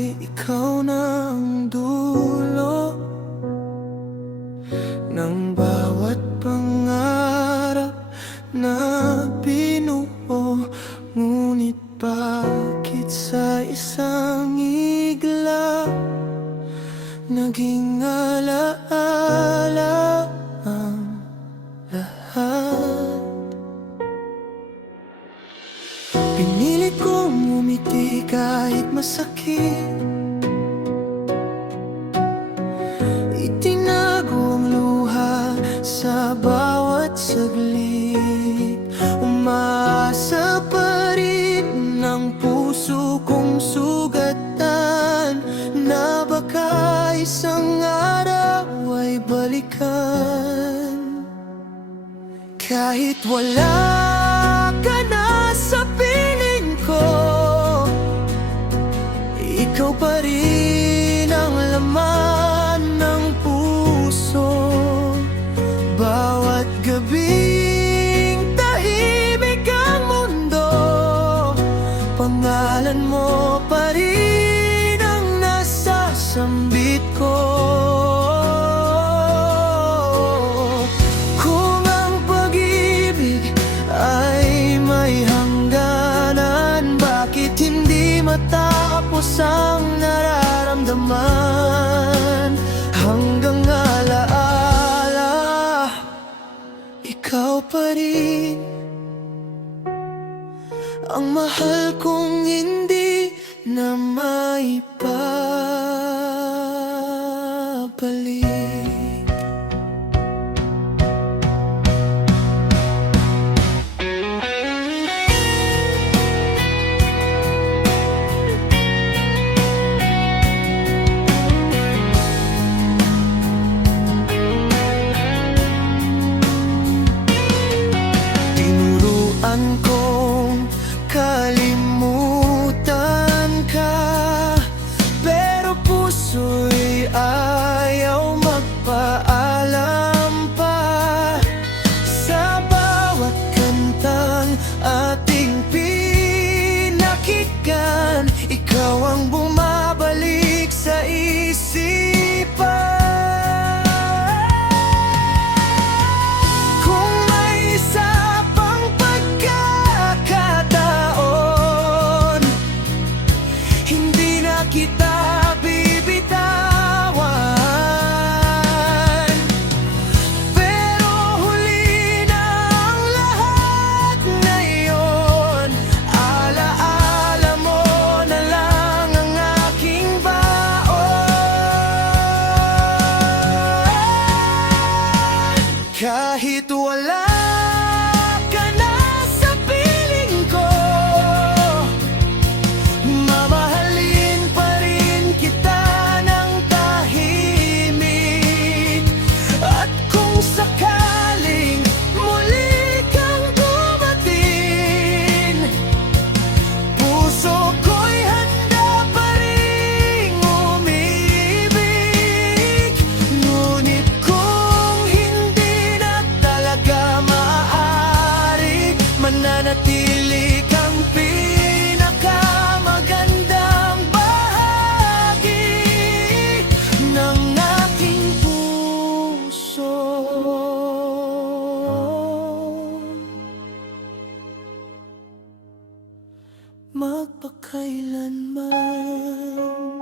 ko'y ikaw na ang dulo ng bawat pangarap na binuo. Ngunit bakit sa isang igla naging alaala ang lahat? Pinilit kong umiti kahit masakit, itinago ang luha sa bawat saglit. Umaasa pa rin ng puso kong sugatan na baka isang araw ay balikan. Kahit wala ka na sa piling ko, ikaw pa rin ang laman ng puso. Bawat gabing tahimik ang mundo, pangalan mo pa rin ang nasasambit ko. Kung ang pag-ibig ay may hangganan, bakit hindi matapos ang nararamdaman? Hanggang alaala, ikaw pa rin ang mahal kong hindi na maipabalik. Tinuruan kong kalimutan ka, pero puso'y ayaw magpaalam pa. Sa bawat kantang ating pinakinggan, ikaw ang bumabalik sa isipan. Kung may isa pang pagkakataon, hindi na kita bibitawan. Pero huli na ang lahat na iyon, alaala mo na lang ang aking baon. Kahit wala ka na sa piling ko, mamahalin pa rin kita ng tahimik. At kung sakaling muli kang dumating, puso ko'y handa pa rin umibig. Ngunit kung hindi na talaga maaari, mananatili kang pinakamagandang bahagi ng aking puso. Magpakailanman.